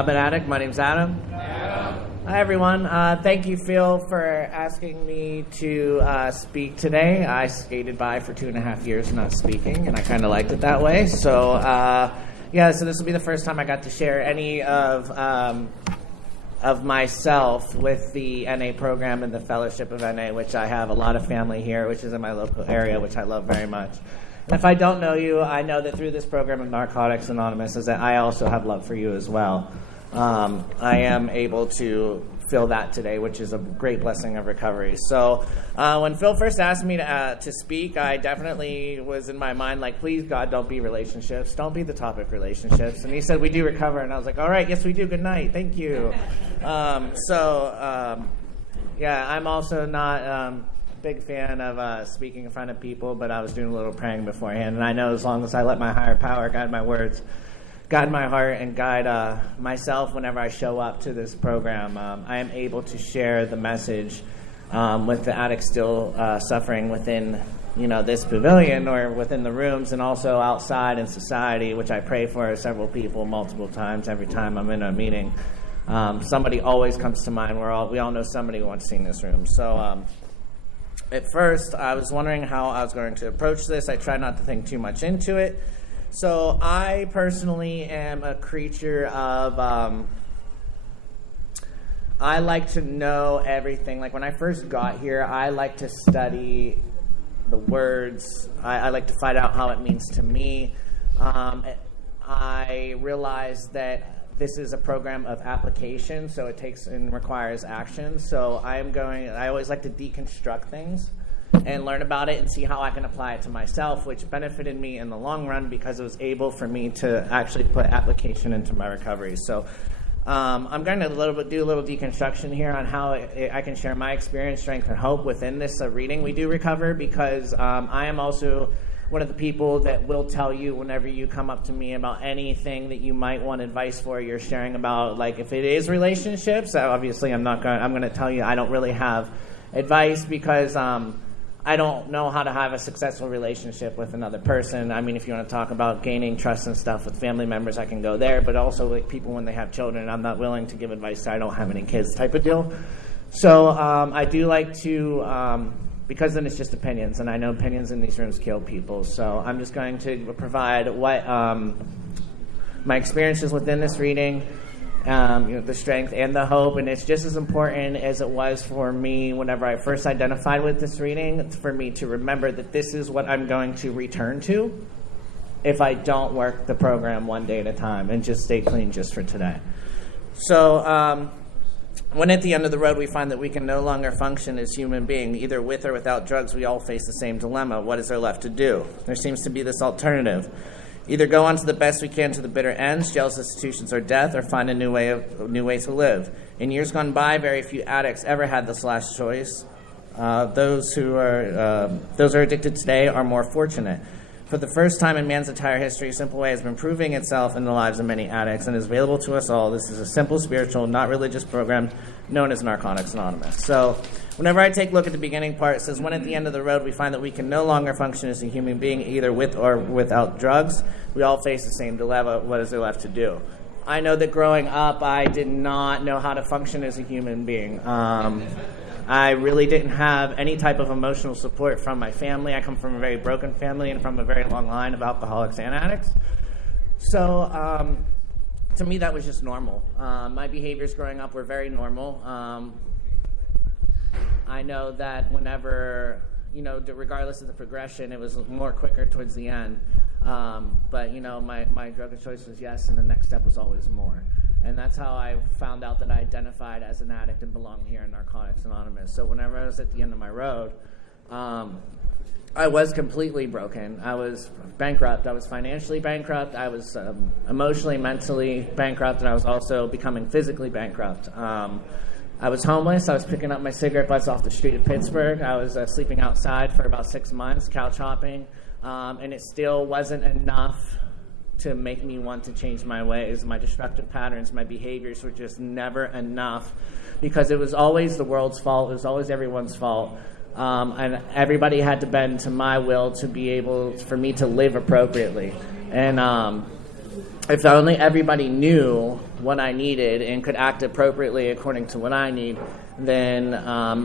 I'm an addict. My name's Adam. Hi, everyone. Thank you, Phil, for asking me to speak today. I skated by for 2.5 years not speaking, and I kind of liked it that way. So, so this will be the first time I got to share any of myself with the NA program and the Fellowship of NA, which I have a lot of family here, which is in my local area, which I love very much. And if I don't know you, I know that through this program of Narcotics Anonymous is that I also have love for you as well. I am able to feel that today, which is a great blessing of recovery. So when Phil first asked me to speak, I definitely was in my mind like, please, God, don't be relationships. Don't be the topic relationships. And he said, we do recover. And I was like, all right, yes, we do. Good night. Thank you. I'm also not... big fan of speaking in front of people, but I was doing a little praying beforehand, and I know as long as I let my higher power guide my words, guide my heart, and guide myself whenever I show up to this program, I am able to share the message with the addicts still suffering within this pavilion or within the rooms, and also outside in society, which I pray for several people multiple times every time I'm in a meeting. Somebody always comes to mind. We all know somebody who wants to see in this room. So at first, I was wondering how I was going to approach this. I tried not to think too much into it. So I personally am a creature of, I like to know everything. Like when I first got here, I like to study the words. I like to find out how it means to me. I realized that this is a program of application, so it takes and requires action. So I always like to deconstruct things and learn about it and see how I can apply it to myself, which benefited me in the long run because it was able for me to actually put application into my recovery. So I'm going to do a little deconstruction here on how I can share my experience, strength, and hope within this reading we do recover, because I am also one of the people that will tell you whenever you come up to me about anything that you might want advice for, you're sharing about, like if it is relationships, obviously I'm going to tell you I don't really have advice because I don't know how to have a successful relationship with another person. I mean, if you want to talk about gaining trust and stuff with family members, I can go there, but also like people when they have children, I'm not willing to give advice to I don't have any kids type of deal. So I do like to... because then it's just opinions, and I know opinions in these rooms kill people. So I'm just going to provide what my experiences within this reading, the strength and the hope, and it's just as important as it was for me whenever I first identified with this reading, it's for me to remember that this is what I'm going to return to if I don't work the program one day at a time and just stay clean just for today. So when at the end of the road we find that we can no longer function as human beings, either with or without drugs, we all face the same dilemma. What is there left to do? There seems to be this alternative. Either go on to the best we can to the bitter ends, jails, institutions, or death, or find a new way to live. In years gone by, very few addicts ever had this last choice. Those who are addicted today are more fortunate. For the first time in man's entire history, a simple way has been proving itself in the lives of many addicts and is available to us all. This is a simple, spiritual, not religious program known as Narcotics Anonymous. So whenever I take a look at the beginning part, it says, when at the end of the road we find that we can no longer function as a human being, either with or without drugs, we all face the same dilemma. What is there left to do? I know that growing up, I did not know how to function as a human being. I really didn't have any type of emotional support from my family. I come from a very broken family and from a very long line of alcoholics and addicts. So to me, that was just normal. My behaviors growing up were very normal. I know that whenever, regardless of the progression, it was more quicker towards the end. But my drug of choice was yes, and the next step was always more. And that's how I found out that I identified as an addict and belonged here in Narcotics Anonymous. So whenever I was at the end of my road, I was completely broken. I was bankrupt. I was financially bankrupt. I was emotionally, mentally bankrupt, and I was also becoming physically bankrupt. I was homeless. I was picking up my cigarette butts off the street of Pittsburgh. I was sleeping outside for about 6 months, couch hopping, and it still wasn't enough to make me want to change my ways. My destructive patterns, my behaviors were just never enough because it was always the world's fault. It was always everyone's fault. And everybody had to bend to my will to be able for me to live appropriately. And if only everybody knew what I needed and could act appropriately according to what I need, then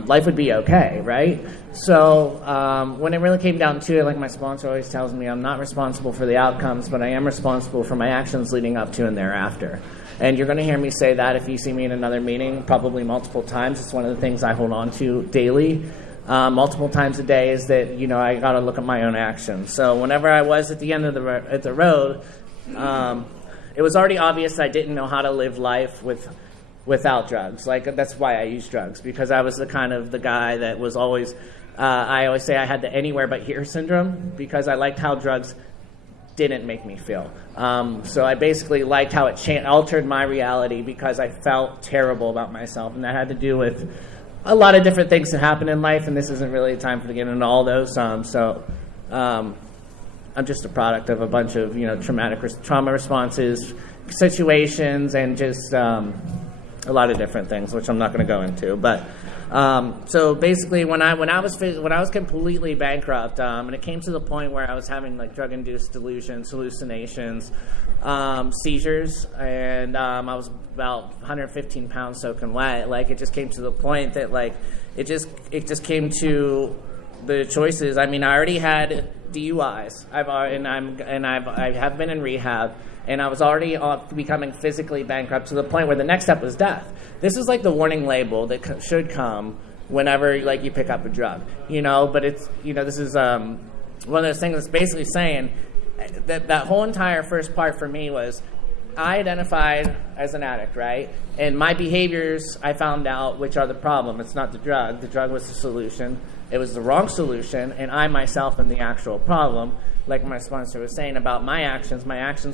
life would be okay, right? So when it really came down to it, like my sponsor always tells me, I'm not responsible for the outcomes, but I am responsible for my actions leading up to and thereafter. And you're going to hear me say that if you see me in another meeting, probably multiple times. It's one of the things I hold on to daily, multiple times a day, is that, I got to look at my own actions. So whenever I was at the end of the road, it was already obvious I didn't know how to live life without drugs. Like, that's why I used drugs, because I was the guy that was always, I always say I had the anywhere but here syndrome, because I liked how drugs didn't make me feel. So I basically liked how it altered my reality, because I felt terrible about myself, and that had to do with a lot of different things that happen in life, and this isn't really a time to get into all those. I'm just a product of a bunch of trauma responses, situations, and just a lot of different things, which I'm not going to go into. But so basically, when I was completely bankrupt, and it came to the point where I was having like drug-induced delusions, hallucinations, seizures, and I was about 115 pounds soaking wet. Like, it just came to the point that it just came to the choices. I mean, I already had DUIs. I have been in rehab, and I was already becoming physically bankrupt to the point where the next step was death. This is like the warning label that should come whenever you pick up a drug, But it's this is one of those things that's basically saying that whole entire first part for me was I identified as an addict, right? And my behaviors, I found out, which are the problem. It's not the drug. The drug was the solution. It was the wrong solution, and I myself am the actual problem. Like my sponsor was saying about my actions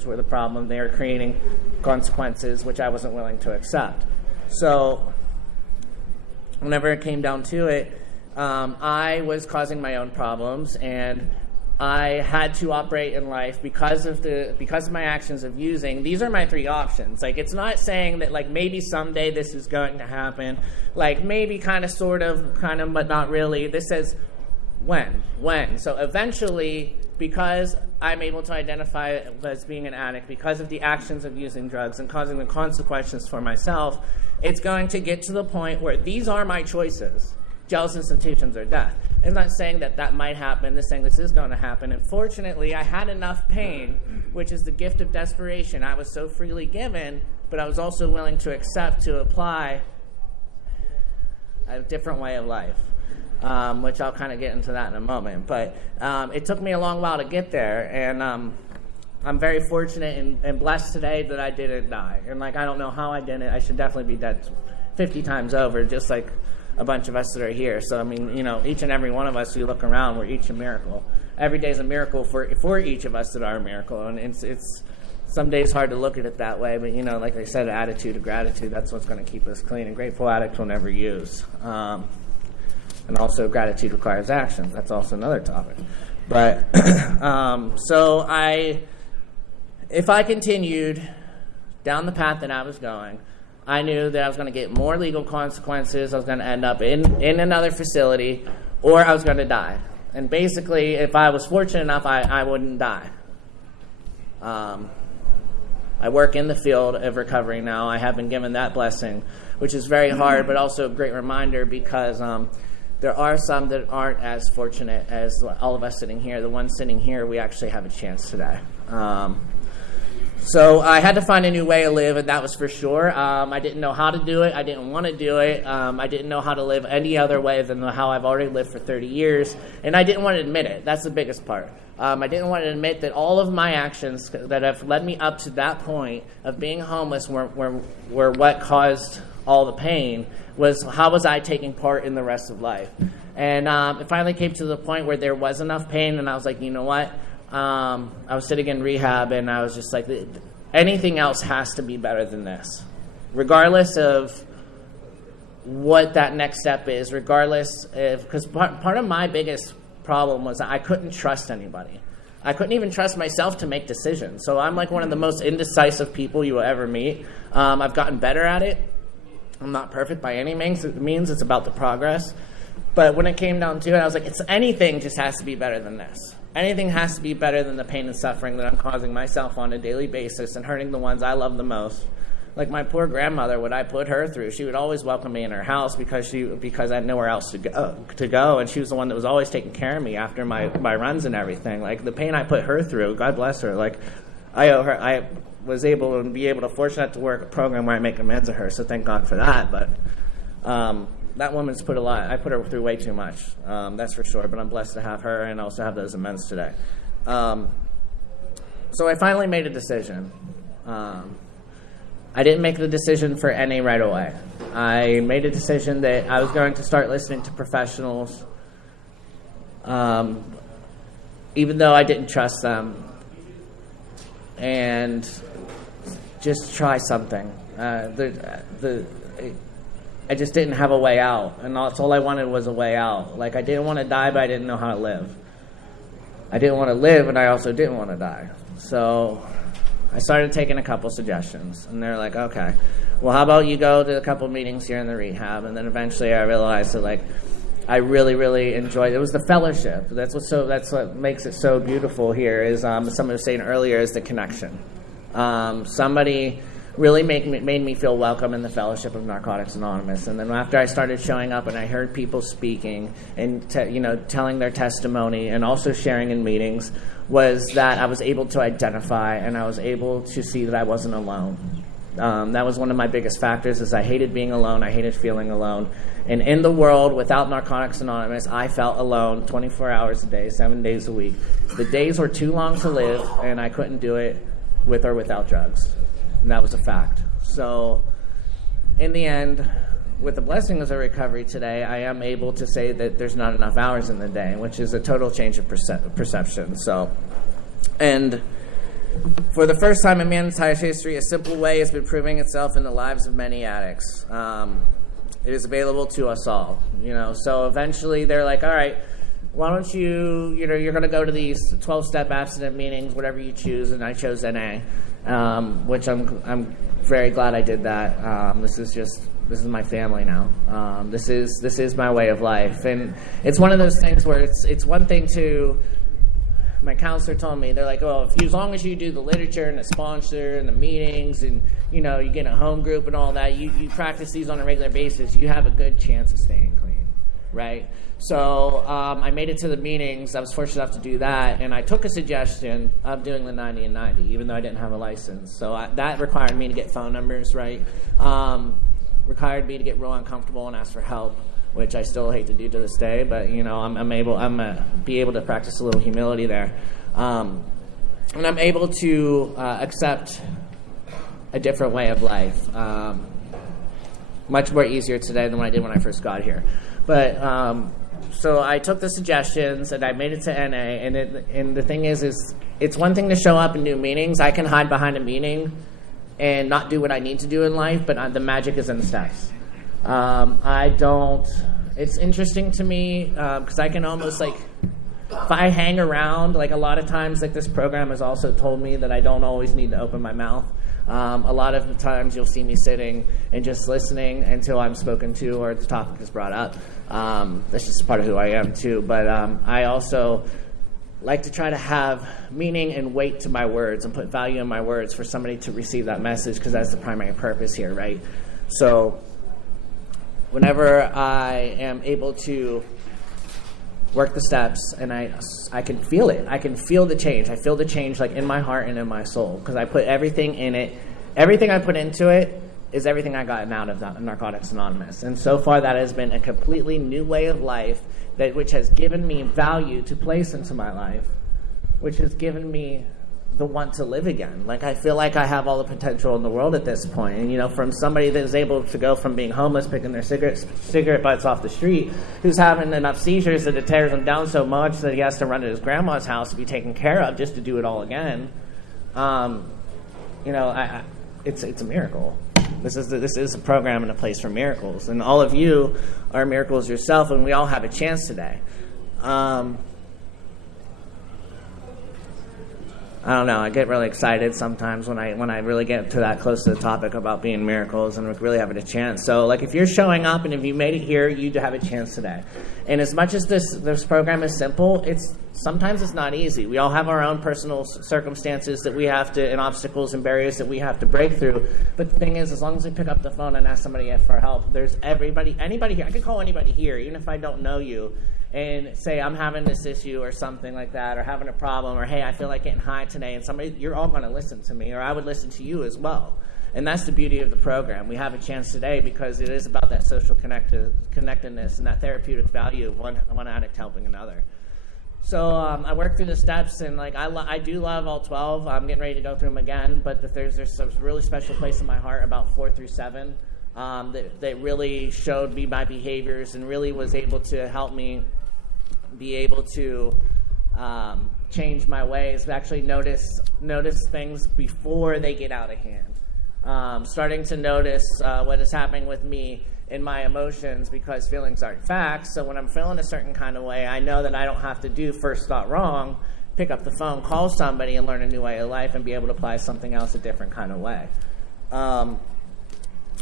were the problem. They were creating consequences which I wasn't willing to accept. So whenever it came down to it, I was causing my own problems, and I had to operate in life because of my actions of using. These are my three options. It's not saying that maybe someday this is going to happen. Maybe kind of, sort of, but not really. This says when. So eventually, because I'm able to identify as being an addict, because of the actions of using drugs and causing the consequences for myself, it's going to get to the point where these are my choices: jails, institutions, or death. It's not saying that might happen. It's saying this is going to happen. And fortunately, I had enough pain, which is the gift of desperation. I was so freely given, but I was also willing to accept, to apply a different way of life, which I'll kind of get into that in a moment. But it took me a long while to get there, and I'm very fortunate and blessed today that I didn't die. And I don't know how I didn't. I should definitely be dead 50 times over, just like a bunch of us that are here. So, I mean, each and every one of us, you look around, we're each a miracle. Every day is a miracle for each of us that are a miracle. And it's some days hard to look at it that way, but, like I said, attitude of gratitude, that's what's going to keep us clean. And grateful addicts will never use. And also, gratitude requires action. That's also another topic. But, if I continued down the path that I was going, I knew that I was going to get more legal consequences. I was going to end up in another facility, or I was going to die. And basically, if I was fortunate enough, I wouldn't die. I work in the field of recovery now. I have been given that blessing, which is very hard, but also a great reminder, because there are some that aren't as fortunate as all of us sitting here. The ones sitting here, we actually have a chance today. So I had to find a new way to live, and that was for sure. I didn't know how to do it. I didn't want to do it. I didn't know how to live any other way than how I've already lived for 30 years, and I didn't want to admit it. That's the biggest part. I didn't want to admit that all of my actions that have led me up to that point of being homeless were what caused all the pain. How was I taking part in the rest of life? And it finally came to the point where there was enough pain, and I was like, you know what? I was sitting in rehab, and I was just like, anything else has to be better than this. Regardless of what that next step is, because part of my biggest problem was that I couldn't trust anybody. I couldn't even trust myself to make decisions. So I'm like one of the most indecisive people you will ever meet. I've gotten better at it. I'm not perfect by any means. It's about the progress. But when it came down to it, I was like, anything just has to be better than this. anything has to be better than the pain and suffering that I'm causing myself on a daily basis and hurting the ones I love the most. Like my poor grandmother, what I put her through, she would always welcome me in her house because I had nowhere else to go, and she was the one that was always taking care of me after my runs and everything. Like the pain I put her through, God bless her. Like I owe her. I was able to fortunate to work a program where I make amends to her, so thank God for that. But that woman's put a lot. I put her through way too much. That's for sure. But I'm blessed to have her and also have those amends today. So I finally made a decision. I didn't make the decision for NA right away. I made a decision that I was going to start listening to professionals, even though I didn't trust them, and just try something. I just didn't have a way out, and that's all I wanted was a way out. Like, I didn't want to die, but I didn't know how to live. I didn't want to live, and I also didn't want to die. So I started taking a couple suggestions, and they're like, okay, well, how about you go to a couple meetings here in the rehab? And then eventually I realized that, like, I really, really enjoyed it. It was the fellowship. That's what makes it so beautiful here is, someone was saying earlier, is the connection. Somebody really made me feel welcome in the fellowship of Narcotics Anonymous. And then after I started showing up and I heard people speaking and telling their testimony and also sharing in meetings, was that I was able to identify and I was able to see that I wasn't alone. That was one of my biggest factors, is I hated being alone. I hated feeling alone. And in the world without Narcotics Anonymous, I felt alone 24 hours a day, 7 days a week. The days were too long to live, and I couldn't do it with or without drugs. And that was a fact. So in the end, with the blessings of recovery today, I am able to say that there's not enough hours in the day, which is a total change of perception. So, and for the first time in mankind's history, a simple way has been proving itself in the lives of many addicts. It is available to us all, So eventually they're like, all right, why don't you're going to go to these 12-step abstinent meetings, whatever you choose, and I chose NA, which I'm very glad I did that. This is my family now. This is my way of life, and it's one of those things where it's one thing to. My counselor told me, they're like, oh, as long as you do the literature and the sponsor and the meetings and, you get a home group and all that, you practice these on a regular basis, you have a good chance of staying clean, right? So I made it to the meetings. I was fortunate enough to do that, and I took a suggestion of doing the 90 and 90, even though I didn't have a license. So that required me to get phone numbers, right? Required me to get real uncomfortable and ask for help, which I still hate to do to this day, but I'm be able to practice a little humility there, and I'm able to accept a different way of life, much more easier today than what I did when I first got here. But so I took the suggestions and I made it to NA, and the thing is it's one thing to show up and do meetings. I can hide behind a meeting and not do what I need to do in life, but the magic is in the steps. It's interesting to me because I can almost if I hang around, a lot of times, this program has also told me that I don't always need to open my mouth. A lot of the times you'll see me sitting and just listening until I'm spoken to or the topic is brought up. That's just part of who I am too. But I also like to try to have meaning and weight to my words and put value in my words for somebody to receive that message, because that's the primary purpose here, right? So whenever I am able to work the steps and I can feel it. I can feel the change. I feel the change in my heart and in my soul, because I put everything in it. Everything I put into it is everything I gotten out of Narcotics Anonymous. And so far that has been a completely new way of life which has given me value to place into my life, which has given me the want to live again. I feel like I have all the potential in the world at this point. And, from somebody that is able to go from being homeless, picking their cigarette butts off the street, who's having enough seizures that it tears him down so much that he has to run to his grandma's house to be taken care of just to do it all again. It's a miracle. This is a program and a place for miracles. And all of you are miracles yourself, and we all have a chance today. I don't know. I get really excited sometimes when I really get to that close to the topic about being miracles and really having a chance. So, like, if you're showing up and if you made it here, you have a chance today. And as much as this program is simple, sometimes it's not easy. We all have our own personal circumstances that we have to, and obstacles and barriers that we have to break through. But the thing is, as long as we pick up the phone and ask somebody for help, there's anybody here. I could call anybody here, even if I don't know you, and say, I'm having this issue or something like that, or having a problem, or hey, I feel like getting high today, and you're all going to listen to me, or I would listen to you as well. And that's the beauty of the program. We have a chance today because it is about that social connectedness and that therapeutic value of one addict helping another. So I work through the steps, and like I do love all 12. I'm getting ready to go through them again, but there's a really special place in my heart about 4 through 7 that really showed me my behaviors and really was able to help me be able to change my ways, actually notice things before they get out of hand. Starting to notice what is happening with me in my emotions, because feelings aren't facts. So when I'm feeling a certain kind of way, I know that I don't have to do first thought wrong, pick up the phone, call somebody, and learn a new way of life and be able to apply something else a different kind of way. And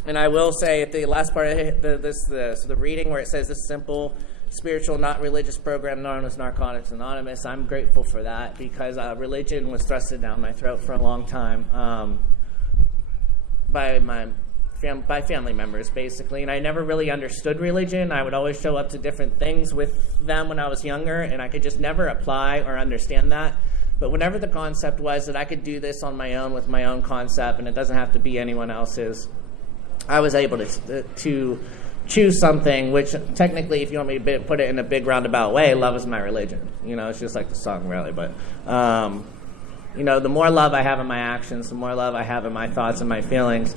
I will say at the last part of the reading where it says this simple, spiritual, not religious program known as Narcotics Anonymous, I'm grateful for that because religion was thrusted down my throat for a long time by family members, basically. And I never really understood religion. I would always show up to different things with them when I was younger, and I could just never apply or understand that. But whenever the concept was that I could do this on my own with my own concept and it doesn't have to be anyone else's, I was able to choose something which technically, if you want me to put it in a big roundabout way, love is my religion. It's just like the song, really. But, the more love I have in my actions, the more love I have in my thoughts and my feelings,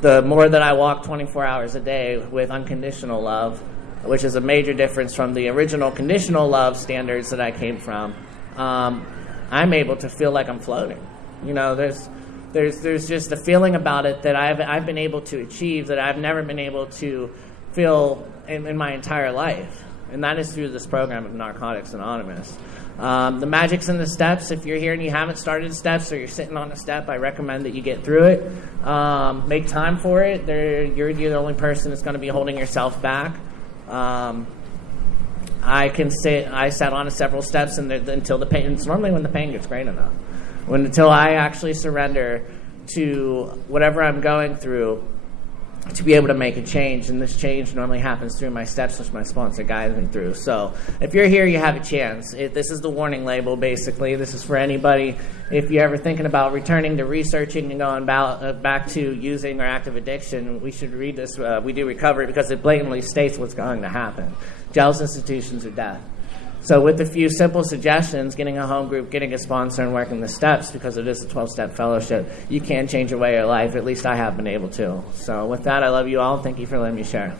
the more that I walk 24 hours a day with unconditional love, which is a major difference from the original conditional love standards that I came from, I'm able to feel like I'm floating. There's just a feeling about it that I've been able to achieve that I've never been able to feel in my entire life, and that is through this program of Narcotics Anonymous. The magic's in the steps. If you're here and you haven't started steps or you're sitting on a step, I recommend that you get through it. Make time for it. You're the only person that's going to be holding yourself back. I sat on several steps until the pain. It's normally when the pain gets great enough. Until I actually surrender to whatever I'm going through to be able to make a change. And this change normally happens through my steps, which my sponsor guides me through. So if you're here, you have a chance. This is the warning label, basically. This is for anybody. If you're ever thinking about returning to researching and going back to using or active addiction, we should read this. We do recovery because it blatantly states what's going to happen. Jails, institutions, or death. So with a few simple suggestions, getting a home group, getting a sponsor, and working the steps, because it is a 12-step fellowship, you can change your way of life. At least I have been able to. So with that, I love you all. Thank you for letting me share.